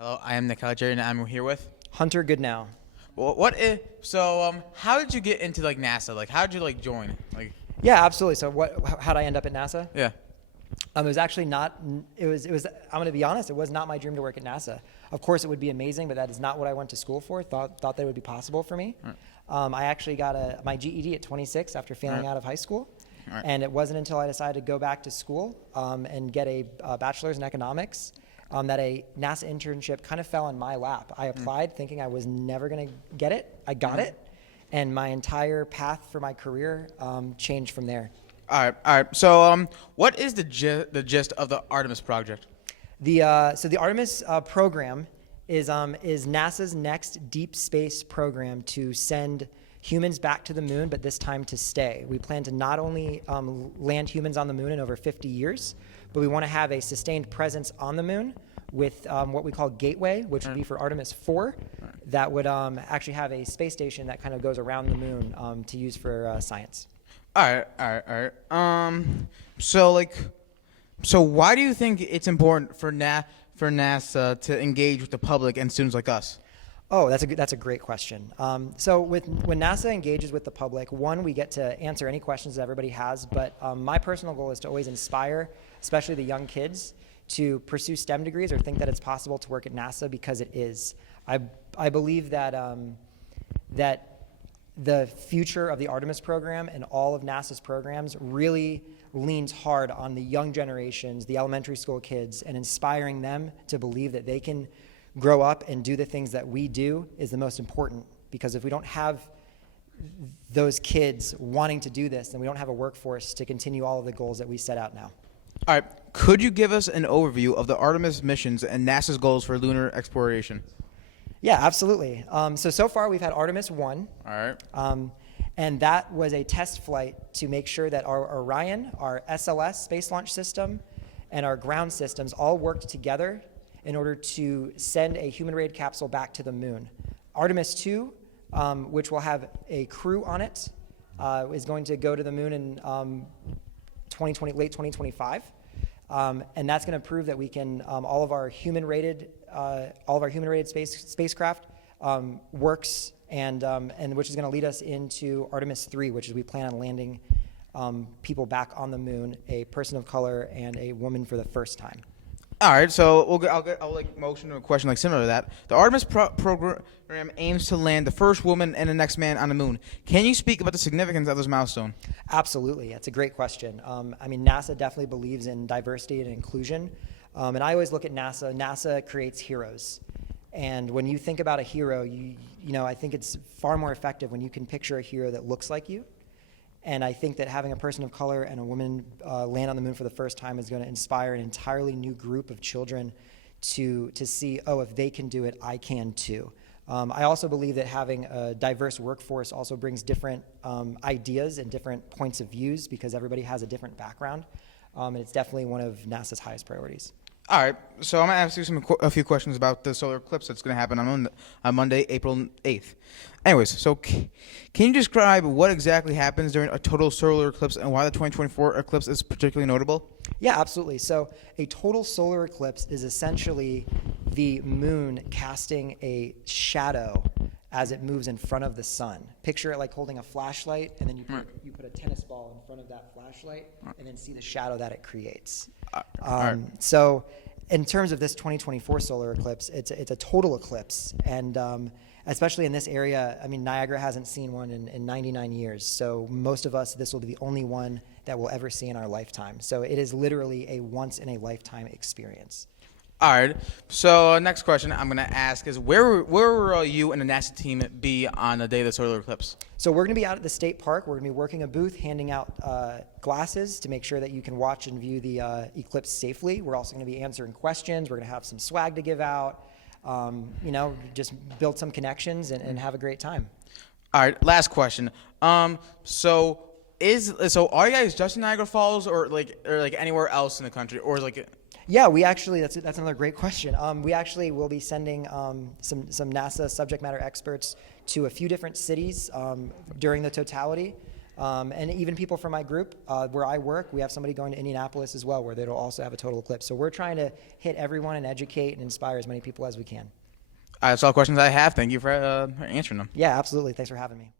Hello, I am the Caligiuri, and I'm here with. Hunter Goodenow. How did you get into NASA? How did you join? Yeah, absolutely. So how'd I end up at NASA? Yeah. It was actually not, I'm going to be honest, it was not my dream to work at NASA. Of course, it would be amazing, but that is not what I went to school for. Thought that it would be possible for me. Right. I actually got my GED at 26 after failing out of high school. Right. And it wasn't until I decided to go back to school and get a bachelor's in economics that a NASA internship kind of fell in my lap. I applied thinking I was never going to get it. I got it. And my entire path for my career changed from there. All right. So, what is the gist of the Artemis project? So the Artemis program is NASA's next deep space program to send humans back to the moon, but this time to stay. We plan to not only land humans on the moon in over 50 years, but we want to have a sustained presence on the moon with what we call Gateway, which would be for Artemis 4, that would actually have a space station that kind of goes around the moon to use for science. All right. So why do you think it's important for NASA to engage with the public and students like us? Oh, that's a great question. So when NASA engages with the public, one, we get to answer any questions that everybody has, but my personal goal is to always inspire, especially the young kids, to pursue STEM degrees or think that it's possible to work at NASA, because it is. I believe that the future of the Artemis program and all of NASA's programs really leans hard on the young generations, the elementary school kids, and inspiring them to believe that they can grow up and do the things that we do is the most important. Because if we don't have those kids wanting to do this, then we don't have a workforce to continue all of the goals that we set out now. All right. Could you give us an overview of the Artemis missions and NASA's goals for lunar exploration? Yeah, absolutely. So far we've had Artemis 1. All right. And that was a test flight to make sure that our Orion, our SLS space launch system, and our ground systems all worked together in order to send a human-rated capsule back to the moon. Artemis 2, which will have a crew on it, is going to go to the moon in late 2025. And that's going to prove that we can all of our human-rated spacecraft works, and which is going to lead us into Artemis 3, which is we plan on landing people back on the moon, a person of color and a woman for the first time. All right, so I'll motion to a question similar to that. The Artemis program aims to land the first woman and the next man on the moon. Can you speak about the significance of this milestone? Absolutely, that's a great question. NASA definitely believes in diversity and inclusion, and I always look at NASA. NASA creates heroes, and when you think about a hero, I think it's far more effective when you can picture a hero that looks like you. And I think that having a person of color and a woman land on the moon for the first time is going to inspire an entirely new group of children to see, oh, if they can do it, I can too. I also believe that having a diverse workforce also brings different ideas and different points of views, because everybody has a different background. And it's definitely one of NASA's highest priorities. All right, so I'm going to ask you a few questions about the solar eclipse that's going to happen on Monday, April 8th. Anyways, so can you describe what exactly happens during a total solar eclipse and why the 2024 eclipse is particularly notable? Yeah, absolutely. So a total solar eclipse is essentially the moon casting a shadow as it moves in front of the sun. Picture it like holding a flashlight, and then you put a tennis ball in front of that flashlight, and then see the shadow that it creates. So in terms of this 2024 solar eclipse, it's a total eclipse, and especially in this area, Niagara hasn't seen one in 99 years. So most of us, this will be the only one that we'll ever see in our lifetime. So it is literally a once-in-a-lifetime experience. All right. So next question I'm going to ask is where will you and the NASA team be on the day of the solar eclipse? So we're going to be out at the state park. We're going to be working a booth, handing out glasses to make sure that you can watch and view the eclipse safely. We're also going to be answering questions. We're going to have some swag to give out. Just build some connections and have a great time. All right. Last question. So are you guys just in Niagara Falls or anywhere else in the country, or Yeah, we actually, that's another great question. We actually will be sending some NASA subject matter experts to a few different cities during the totality. And even people from my group, where I work, we have somebody going to Indianapolis as well, where they'll also have a total eclipse. So we're trying to hit everyone and educate and inspire as many people as we can. That's all questions I have. Thank you for answering them. Yeah, absolutely. Thanks for having me.